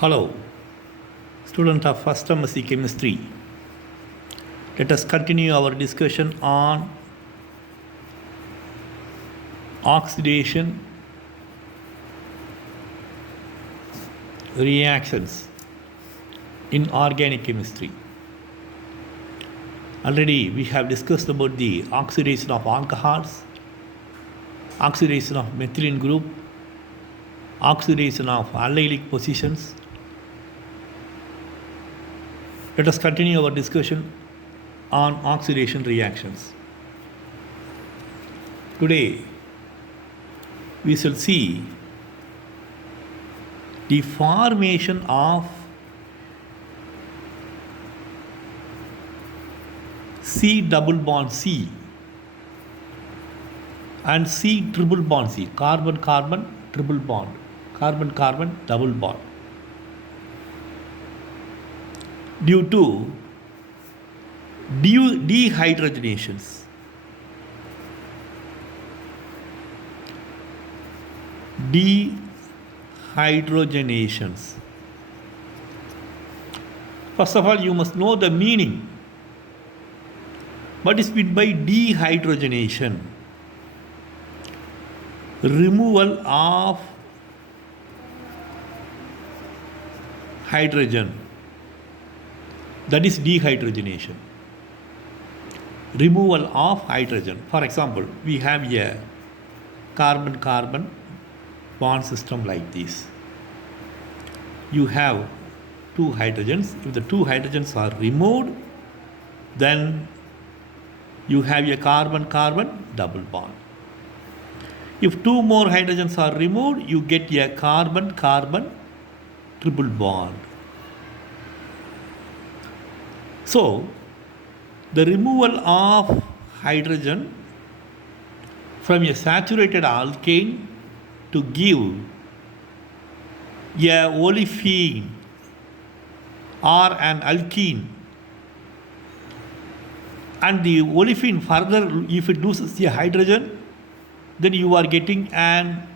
Hello, student of first MSc Chemistry. Let us continue our discussion on oxidation reactions in organic chemistry. Already we have discussed about the oxidation of alcohols, oxidation of methylene group, oxidation of allylic positions. Let us continue our discussion on oxidation reactions. Today we shall see the formation of C double bond C and C triple bond C, carbon carbon triple bond, carbon carbon double bond, due to dehydrogenations. Dehydrogenations. First of all, you must know the meaning. What is meant by dehydrogenation? Removal of hydrogen. That is dehydrogenation. Removal of hydrogen. For example, we have a carbon-carbon bond system like this. You have two hydrogens. If the two hydrogens are removed, then you have a carbon-carbon double bond. If two more hydrogens are removed, you get a carbon-carbon triple bond. So, the removal of hydrogen from a saturated alkane to give a olefine or an alkene, and the olefine further, if it loses a hydrogen, then you are getting an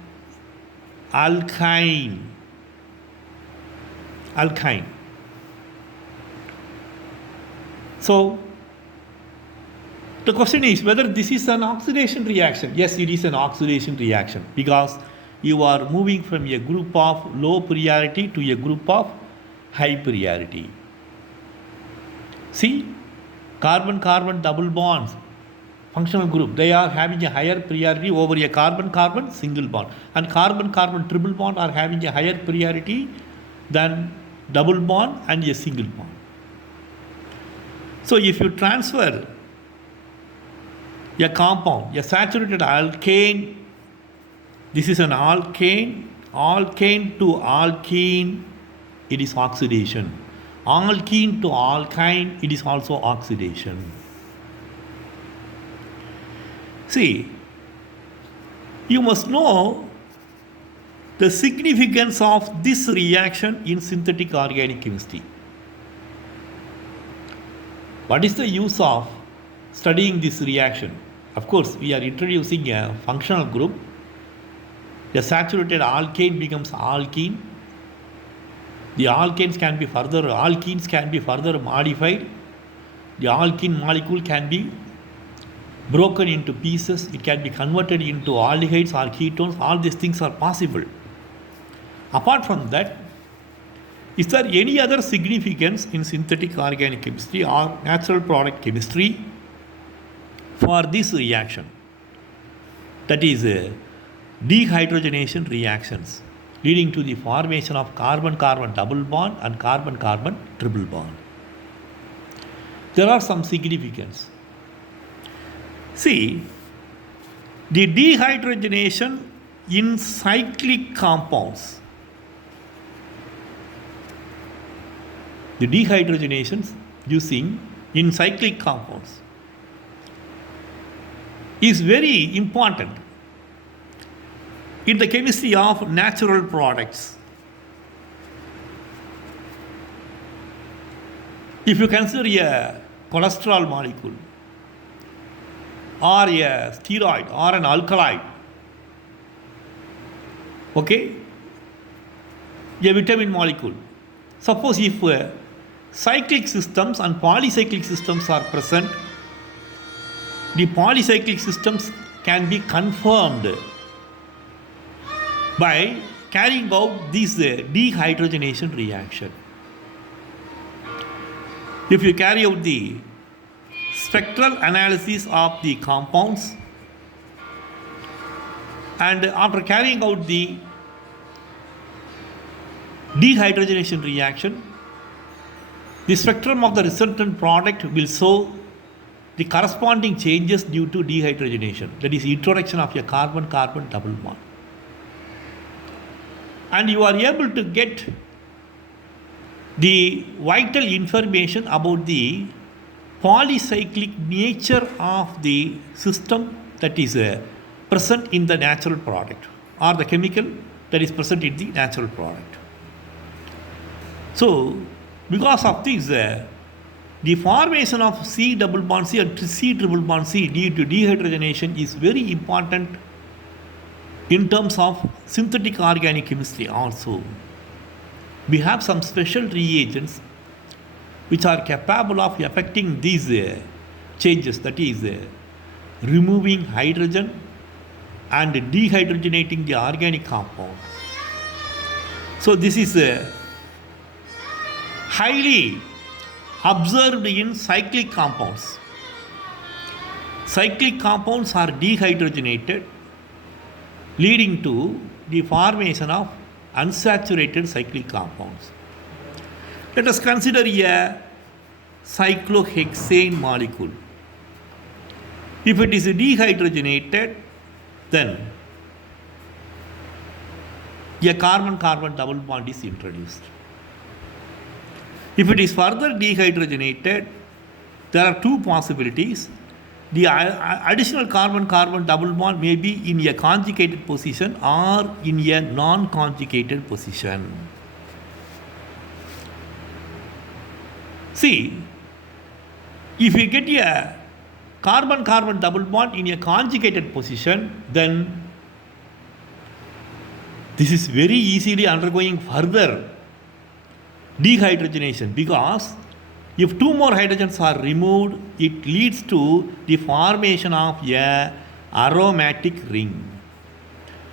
alkyne. So, the question is whether this is an oxidation reaction. Yes, it is an oxidation reaction because you are moving from a group of low priority to a group of high priority. See, carbon-carbon double bonds, functional group, they are having a higher priority over a carbon-carbon single bond, and carbon-carbon triple bond are having a higher priority than double bond and a single bond. So if you transfer a compound, a saturated alkane, this is an alkane to alkene, it is oxidation. Alkene to alkyne, it is also oxidation. See, you must know the significance of this reaction in synthetic organic chemistry. What is the use of studying this reaction? Of course, we are introducing a functional group. The saturated alkane becomes alkene. The alkenes can be further modified. The alkene molecule can be broken into pieces. It can be converted into aldehydes or ketones. All these things are possible. Apart from that, is there any other significance in synthetic organic chemistry or natural product chemistry for this reaction? That is dehydrogenation reactions leading to the formation of carbon-carbon double bond and carbon-carbon triple bond. There are some significance. See, the dehydrogenation in cyclic compounds, the dehydrogenations using in cyclic compounds is very important in the chemistry of natural products. If you consider a cholesterol molecule or a steroid or an alkaloid, okay, a vitamin molecule, Suppose if cyclic systems and polycyclic systems are present, the polycyclic systems can be confirmed by carrying out this dehydrogenation reaction. If you carry out the spectral analysis of the compounds, and after carrying out the dehydrogenation reaction, the spectrum of the resultant product will show the corresponding changes due to dehydrogenation, that is introduction of a carbon-carbon double bond. And you are able to get the vital information about the polycyclic nature of the system that is present in the natural product, or the chemical that is present in the natural product. So, because of this, the formation of C double bond C and C triple bond C due to dehydrogenation is very important in terms of synthetic organic chemistry also. We have some special reagents which are capable of affecting these changes, that is removing hydrogen and dehydrogenating the organic compound. So this is highly observed in cyclic compounds. Cyclic compounds are dehydrogenated, leading to the formation of unsaturated cyclic compounds. Let us consider a cyclohexane molecule. If it is dehydrogenated, then a carbon-carbon double bond is introduced. If it is further dehydrogenated, there are two possibilities. The additional carbon-carbon double bond may be in a conjugated position or in a non-conjugated position. See, if you get a carbon-carbon double bond in a conjugated position, then this is very easily undergoing further dehydrogenation, because if two more hydrogens are removed, it leads to the formation of a aromatic ring.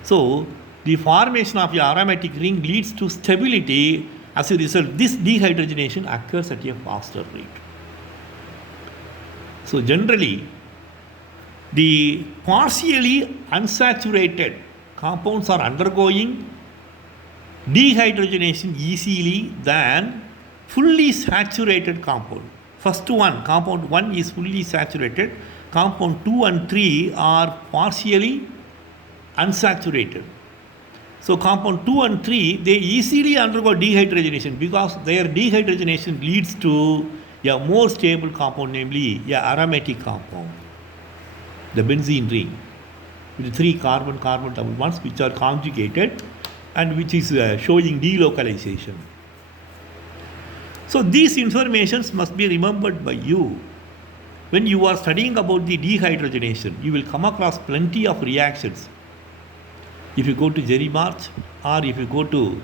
So, the formation of a aromatic ring leads to stability. As a result, this dehydrogenation occurs at a faster rate. So, generally, the partially unsaturated compounds are undergoing dehydrogenation easily than fully saturated compound. First one, compound 1 is fully saturated. Compound 2 and 3 are partially unsaturated. So compound 2 and 3, they easily undergo dehydrogenation because their dehydrogenation leads to a more stable compound, namely a aromatic compound, the benzene ring, with 3 carbon-carbon double bonds which are conjugated and which is showing delocalization. So these informations must be remembered by you. When you are studying about the dehydrogenation, you will come across plenty of reactions. If you go to Jerry March, or if you go to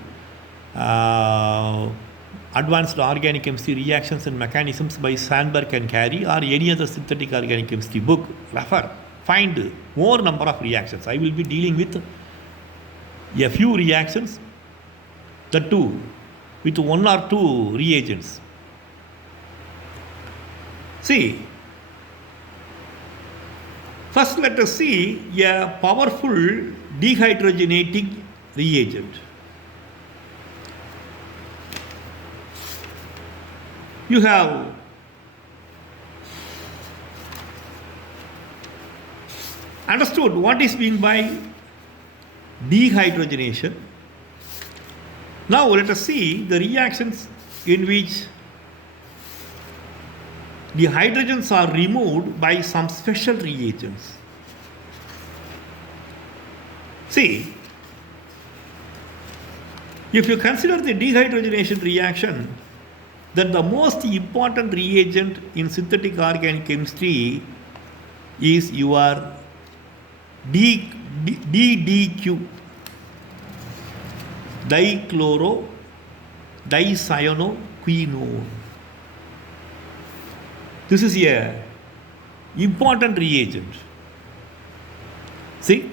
Advanced Organic Chemistry Reactions and Mechanisms by Sandberg and Carey, or any other synthetic organic chemistry book, refer, find more number of reactions. I will be dealing with a few reactions, the two, with 1 or 2 reagents. See, first let us see a powerful dehydrogenating reagent. You have understood what is meant by dehydrogenation. Now let us see the reactions in which the hydrogens are removed by some special reagents. See, if you consider the dehydrogenation reaction, then the most important reagent in synthetic organic chemistry is your DDQ, dichloro dicyanoquinone. This is a important reagent. See,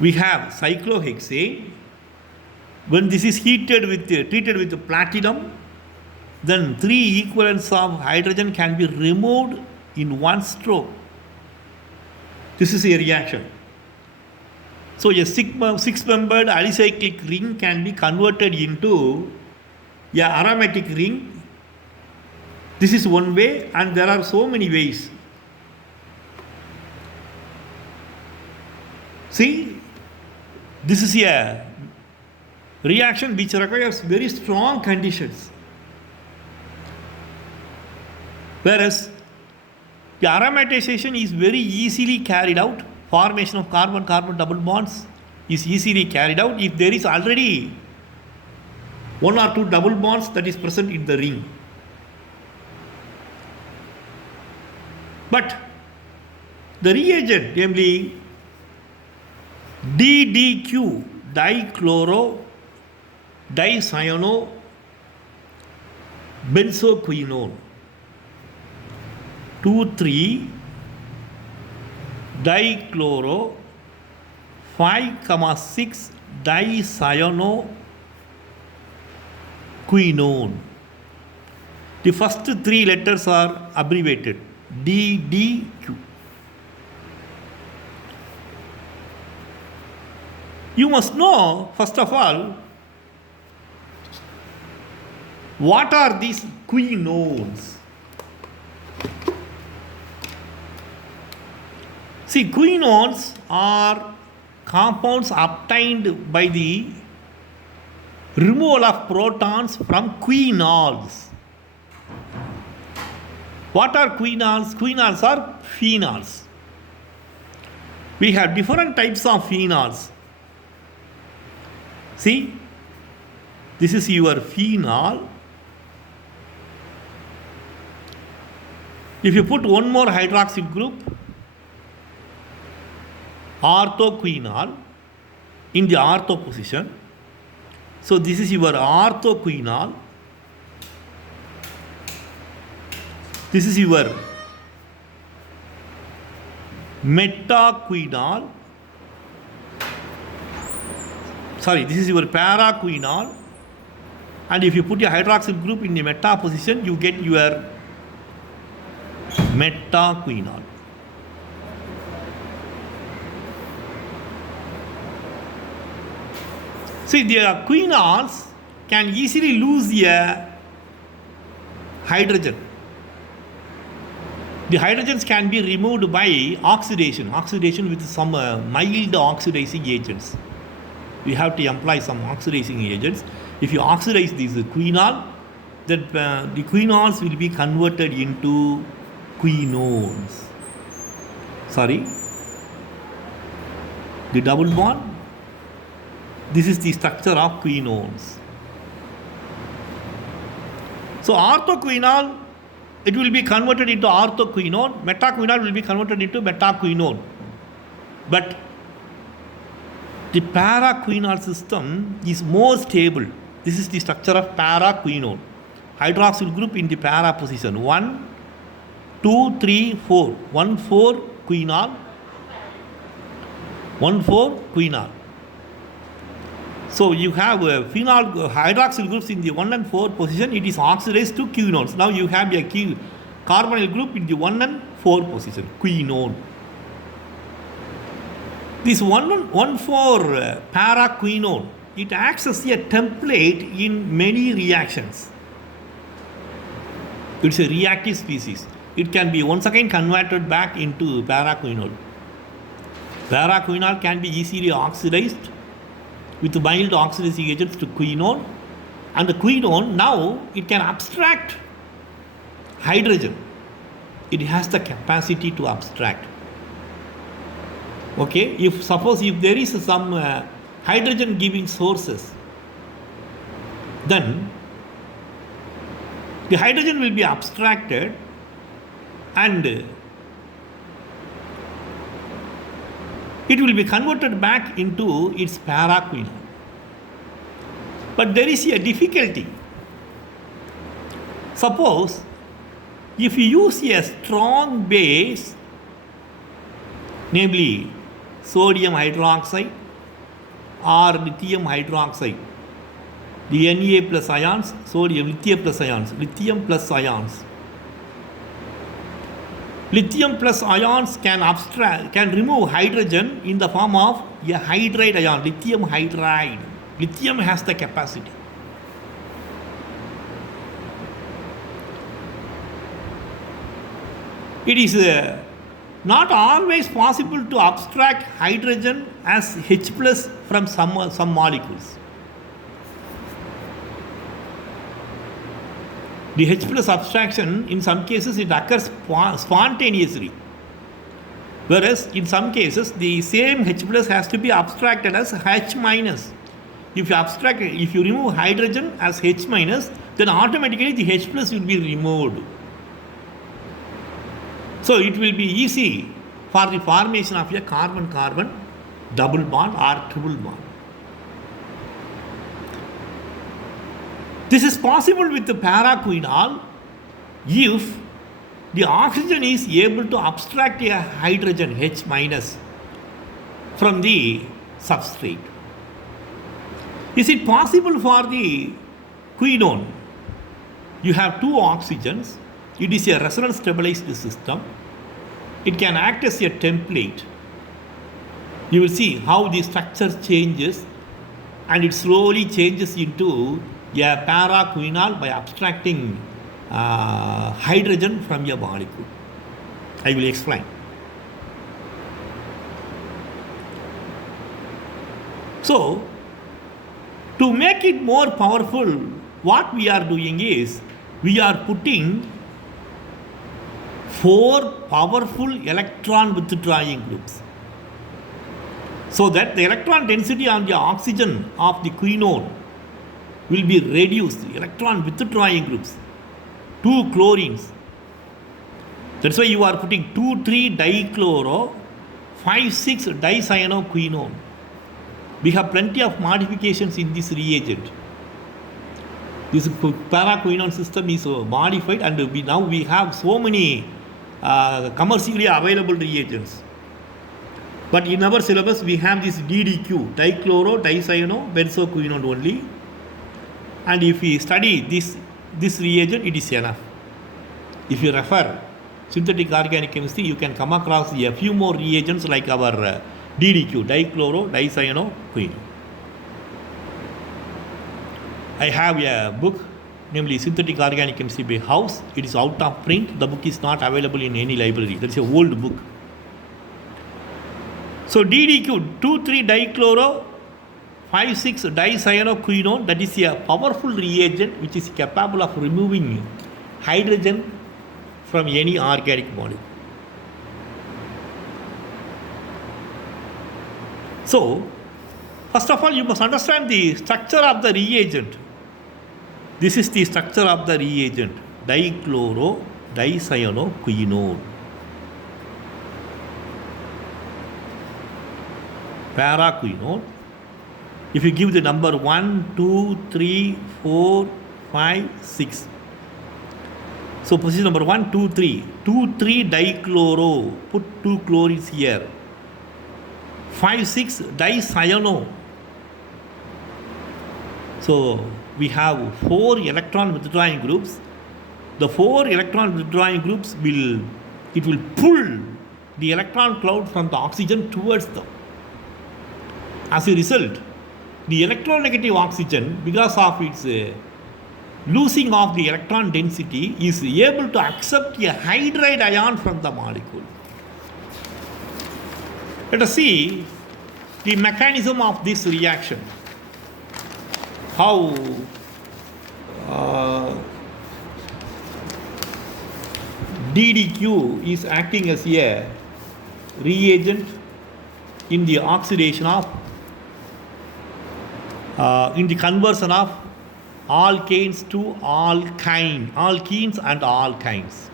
we have cyclohexane. When this is treated with platinum, then 3 equivalents of hydrogen can be removed in one stroke. This is a reaction. So a six-membered alicyclic ring can be converted into a aromatic ring. This is one way, and there are so many ways. See, this is a reaction which requires very strong conditions. Whereas the aromatization is very easily carried out. Formation of carbon-carbon double bonds is easily carried out if there is already 1 or 2 double bonds that is present in the ring. But the reagent, namely DDQ, dichloro dicyano benzoquinone, 2,3 dichloro 5,6 dicyanoquinone. The first 3 letters are abbreviated DDQ. You must know, first of all, what are these quinones? See, quinones are compounds obtained by the removal of protons from quinols. What are quinols? Quinols are phenols. We have different types of phenols. See, this is your phenol. If you put one more hydroxyl group, orthoquinol, in the ortho position. So this is your orthoquinol. This is your metaquinol. Sorry, this is your paraquinol. And if you put your hydroxyl group in the meta position, you get your metaquinol. See, the quinols can easily lose a hydrogen. The hydrogens can be removed by oxidation with some mild oxidizing agents. We have to apply some oxidizing agents. If you oxidize this quinol, then the quinols will be converted into quinones. Sorry, the double bond. This is the structure of quinones. So orthoquinol, it will be converted into orthoquinone. Metaquinol will be converted into metaquinone. But the paraquinol system is more stable. This is the structure of paraquinone. Hydroxyl group in the para position. 1, 2, 3, 4. 1, 4 quinol. 1, 4 quinol. So you have phenol hydroxyl groups in the 1 and 4 position. It is oxidized to quinones. Now you have a carbonyl group in the 1 and 4 position, quinone. This 1,4 paraquinone, it acts as a template in many reactions. It's a reactive species. It can be once again converted back into paraquinol. Paraquinol can be easily oxidized with mild oxidizing agents to quinone, and the quinone now it can abstract hydrogen. It has the capacity to abstract. Okay, if there is some hydrogen giving sources, then the hydrogen will be abstracted and it will be converted back into its paraquinol. But there is a difficulty. Suppose if you use a strong base, namely sodium hydroxide or lithium hydroxide, the Na plus ions, sodium, lithium plus ions, lithium plus ions. Lithium plus ions can remove hydrogen in the form of a hydride ion, lithium hydride. Lithium has the capacity. It is not always possible to abstract hydrogen as H plus from some molecules. The H plus abstraction, in some cases, it occurs spontaneously. Whereas in some cases, the same H plus has to be abstracted as H minus. If you remove hydrogen as H minus, then automatically the H plus will be removed. So it will be easy for the formation of a carbon-carbon double bond or triple bond. This is possible with the paraquinol if the oxygen is able to abstract a hydrogen H minus from the substrate. Is it possible for the quinone? You have two oxygens. It is a resonance stabilized system. It can act as a template. You will see how the structure changes and it slowly changes into a paraquinol by abstracting hydrogen from a molecule. I will explain. So, to make it more powerful, what we are doing is we are putting 4 powerful electron withdrawing groups, so that the electron density on the oxygen of the quinone will be reduced. Electron withdrawing groups, 2 chlorines. That's why you are putting 2,3-dichloro, 5,6-dicyanoquinone. We have plenty of modifications in this reagent. This paraquinone system is modified, and now we have so many commercially available reagents. But in our syllabus, we have this DDQ, dichloro, dicyano, benzoquinone only. And if we study this reagent, it is enough. If you refer synthetic organic chemistry, you can come across a few more reagents like our DDQ, dichloro, dicyanoquinone. I have a book, namely Synthetic Organic Chemistry by House. It is out of print. The book is not available in any library. That is an old book. So DDQ, 2,3-dichloro, 5,6-dicyanoquinone, that is a powerful reagent which is capable of removing hydrogen from any organic molecule. So, first of all, you must understand the structure of the reagent. This is the structure of the reagent, dichloro, dicyanoquinone. Paraquinone. If you give the number 1, 2, 3, 4, 5, 6. So position number 1, 2, 3. 2,3-dichloro. Put 2 chlorines here. 5,6-dicyano. So we have 4 electron withdrawing groups. The 4 electron withdrawing groups will pull the electron cloud from the oxygen towards them. As a result, the electronegative oxygen, because of its losing of the electron density, is able to accept a hydride ion from the molecule. Let us see the mechanism of this reaction. How DDQ is acting as a reagent in the oxidation of in the conversion of alkanes to alkenes and alkynes.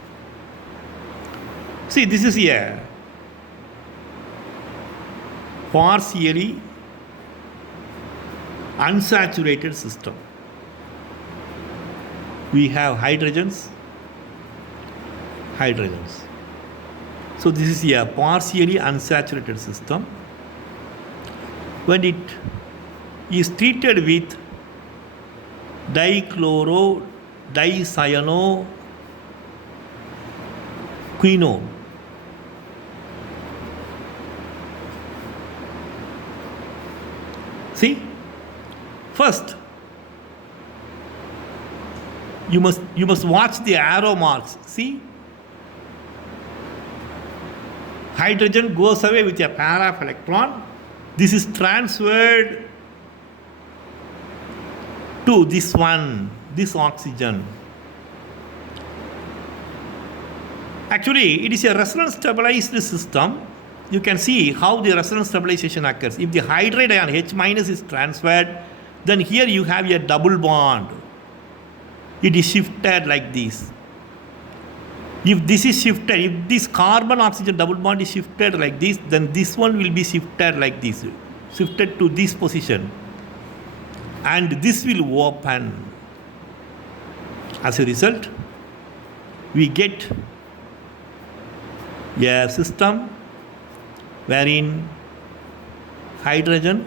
See, this is a partially unsaturated system. We have hydrogens. So this is a partially unsaturated system. When it is treated with dichloro dicyanoquinone, see, first you must watch the arrow marks. See, hydrogen goes away with a pair of electron. This is transferred to this one, this oxygen. Actually, it is a resonance stabilized system. You can see how the resonance stabilization occurs. If the hydride ion H minus is transferred, then here you have a double bond. It is shifted like this. If this is shifted, if this carbon oxygen double bond is shifted like this, then this one will be shifted like this, shifted to this position, and this will open. As a result, we get a system wherein hydrogen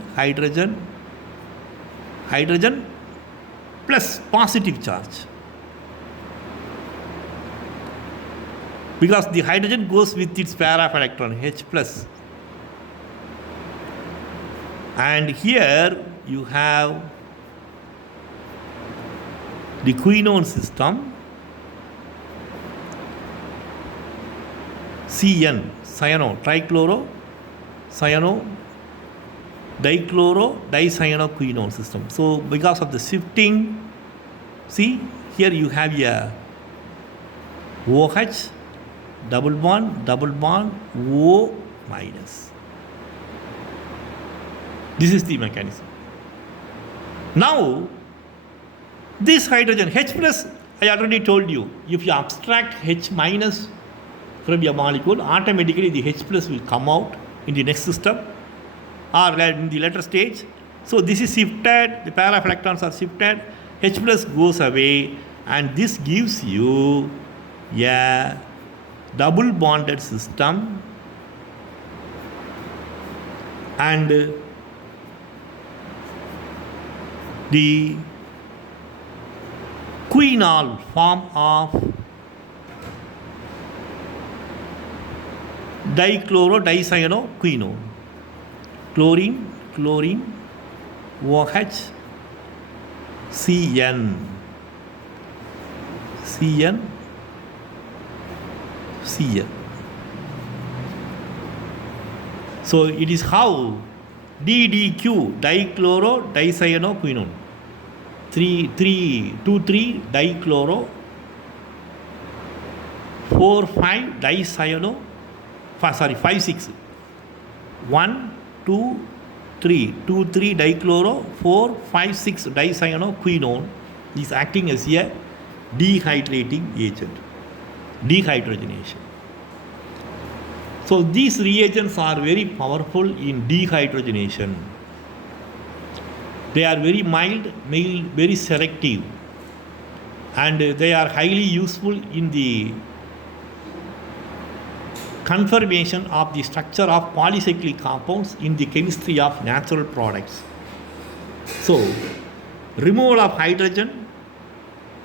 plus positive charge, because the hydrogen goes with its pair of electron H plus, and here you have the quinone system, CN, cyano, trichloro, cyano, dichloro, dicyanoquinone system. So because of the shifting, see, here you have a OH, double bond, O minus. This is the mechanism. Now, this hydrogen H plus, I already told you, if you abstract H minus from your molecule, automatically the H plus will come out in the next system or in the later stage. So this is shifted, the pair of electrons are shifted, H plus goes away, and this gives you a double bonded system, and the quinol form of dichloro dicyanoquinone, chlorine, OH, CN. So it is how DDQ, dichloro dicyanoquinone, 2,3 dichloro, 4,5 dicyano, 5,6, 1, 2, 3, 2,3 dichloro, 4, 5, 6 dicyanoquinone is acting as a dehydrating agent, dehydrogenation. So these reagents are very powerful in dehydrogenation. They are very mild, very selective, and they are highly useful in the confirmation of the structure of polycyclic compounds in the chemistry of natural products. So, removal of hydrogen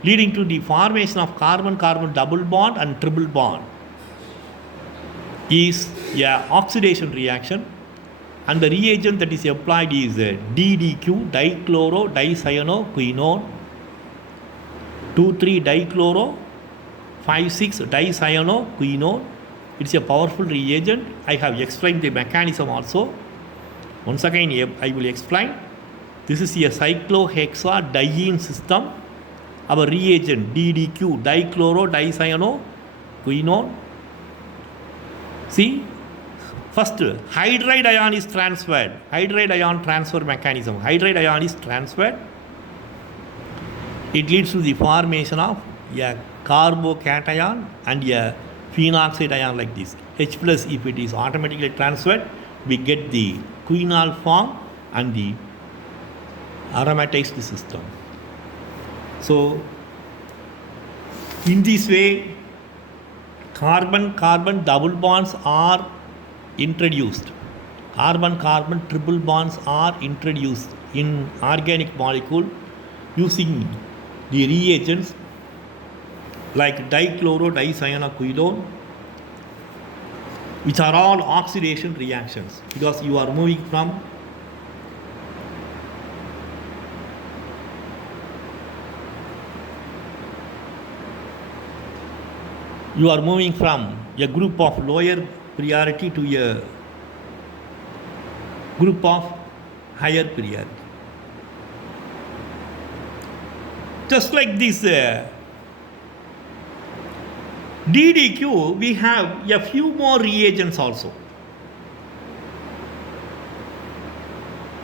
leading to the formation of carbon-carbon double bond and triple bond is a oxidation reaction, and the reagent that is applied is DDQ, dichloro dicyanoquinone, 2,3 dichloro, 5,6 dicyanoquinone. It's a powerful reagent. I have explained the mechanism also. Once again, I will explain. This is a cyclohexadiene system. Our reagent DDQ, dichloro dicyanoquinone. See, first hydride ion is transferred. Hydride ion transfer mechanism. Hydride ion is transferred. It leads to the formation of a carbocation and a phenoxide ion like this. H plus, if it is automatically transferred, we get the quinol form and the aromatized system. So, in this way, carbon-carbon double bonds are introduced. Carbon-carbon triple bonds are introduced in organic molecule using the reagents like dichlorodicyanoquinone, which are all oxidation reactions, because you are moving from a group of lower priority to a group of higher priority. Just like this DDQ, we have a few more reagents also.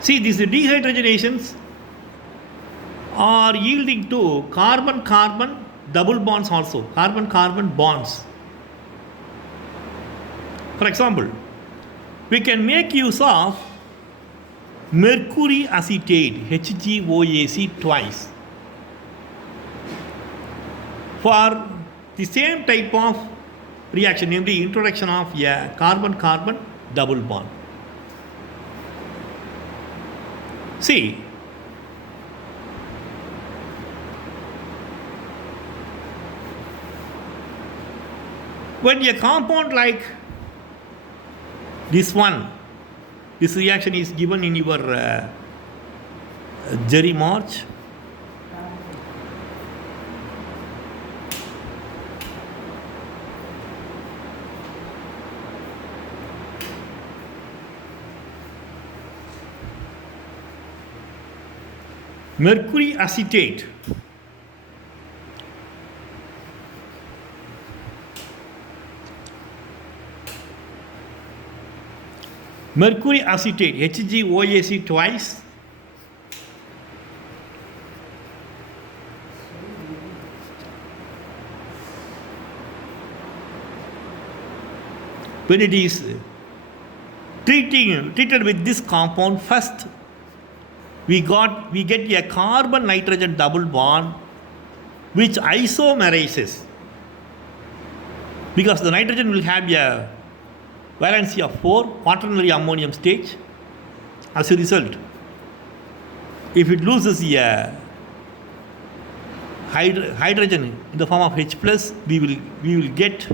See, these dehydrogenations are yielding to carbon-carbon double bonds also, carbon-carbon bonds. For example, we can make use of mercury acetate, HgOAc twice, for the same type of reaction, namely introduction of a carbon-carbon double bond. See, when a compound like this one, this reaction is given in your Jerry March. Mercury acetate. Mercury acetate, HgOAc twice. When it is treated with this compound, first we get a carbon nitrogen double bond which isomerizes, because the nitrogen will have a valency of 4 quaternary ammonium stage. As a result, if it loses a hydrogen in the form of H+, we will get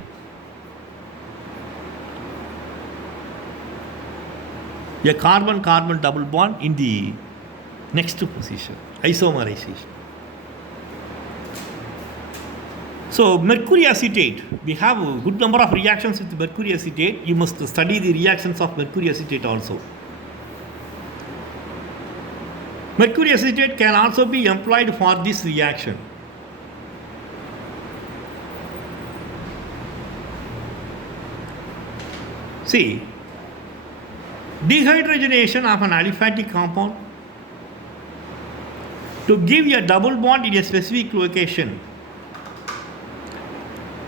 a carbon-carbon double bond in the next position, isomerization. So mercury acetate, we have a good number of reactions with mercury acetate. You must study the reactions of mercury acetate also. Mercury acetate can also be employed for this reaction. See, dehydrogenation of an aliphatic compound to give a double bond in a specific location.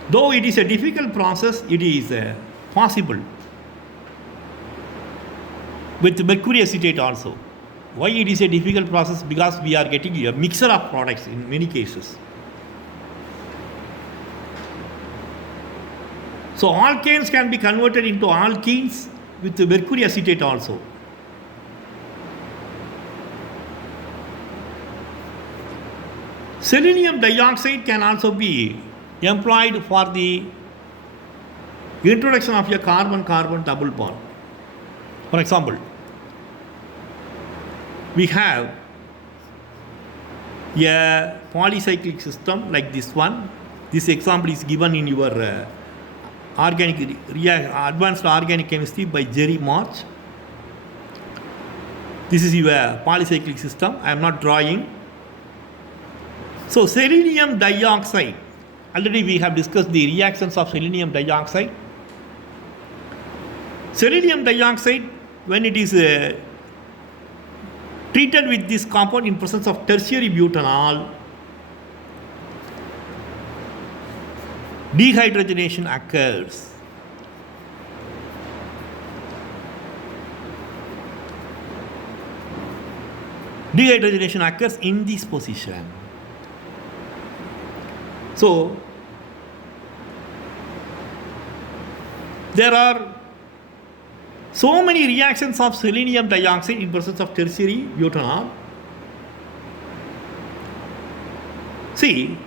Though it is a difficult process, it is possible with mercury acetate also. Why it is a difficult process? Because we are getting a mixture of products in many cases. So alkanes can be converted into alkenes with the mercury acetate also. Selenium dioxide can also be employed for the introduction of a carbon-carbon double bond. For example, we have a polycyclic system like this one. This example is given in your advanced organic chemistry by Jerry March. This is your polycyclic system. I am not drawing. So selenium dioxide, already we have discussed the reactions of selenium dioxide. Selenium dioxide, when it is treated with this compound in presence of tertiary butanol, dehydrogenation occurs. Dehydrogenation occurs in this position. So, there are so many reactions of selenium dioxide in presence of tertiary butanol. See,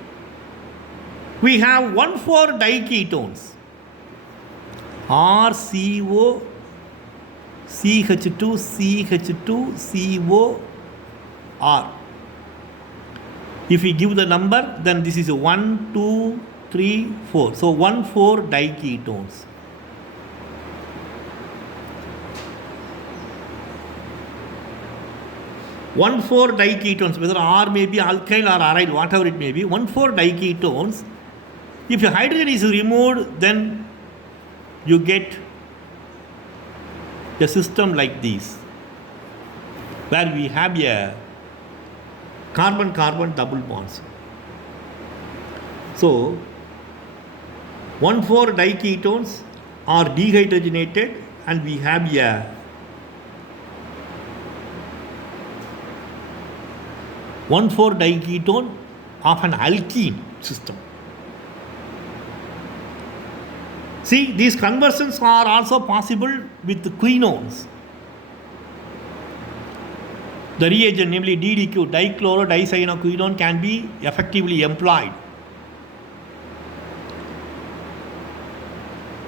we have 1,4 diketones RCO, CH2, CH2, CO, R. If we give the number, then this is 1, 2, 3, 4. So 1,4 diketones. One-four diketones, whether R may be alkyl or aryl, whatever it may be, 1,4 diketones. If a hydrogen is removed, then you get a system like this, where we have a carbon-carbon double bonds. So, 1,4 diketones are dehydrogenated, and we have a 1,4 diketone of an alkene system. See, these conversions are also possible with quinones. The reagent, namely DDQ, dichlorodicyanoquinone, can be effectively employed.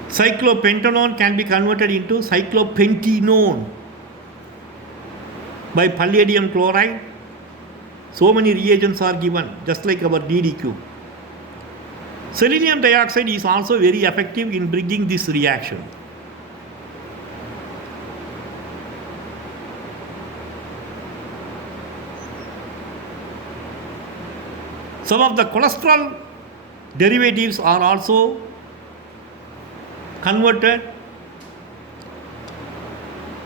Cyclopentanone can be converted into cyclopentenone by palladium chloride. So many reagents are given, just like our DDQ. Selenium dioxide is also very effective in bringing this reaction. Some of the cholesterol derivatives are also converted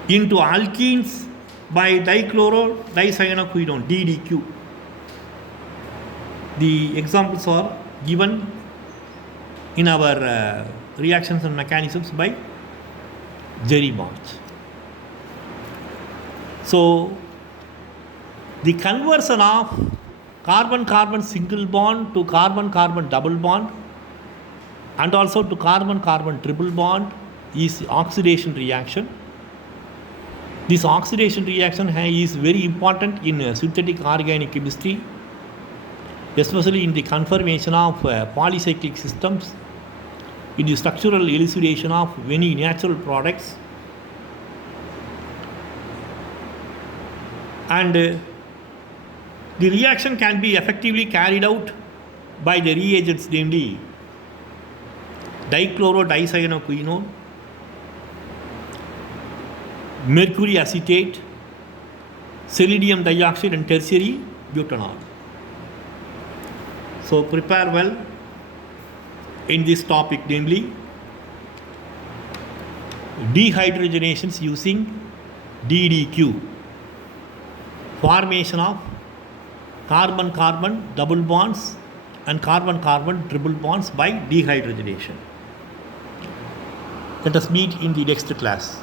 into alkenes by dichlorodicyanoquinone, DDQ. The examples are given in our reactions and mechanisms by Jerry March. So, the conversion of carbon-carbon single bond to carbon-carbon double bond and also to carbon-carbon triple bond is oxidation reaction. This oxidation reaction is very important in synthetic organic chemistry, especially in the conformation of polycyclic systems, in the structural elucidation of many natural products, and the reaction can be effectively carried out by the reagents, namely dichlorodicyanoquinone, mercury acetate, selenium dioxide, and tertiary butanol. So prepare well in this topic, namely dehydrogenations using DDQ, formation of carbon-carbon double bonds and carbon-carbon triple bonds by dehydrogenation. Let us meet in the next class.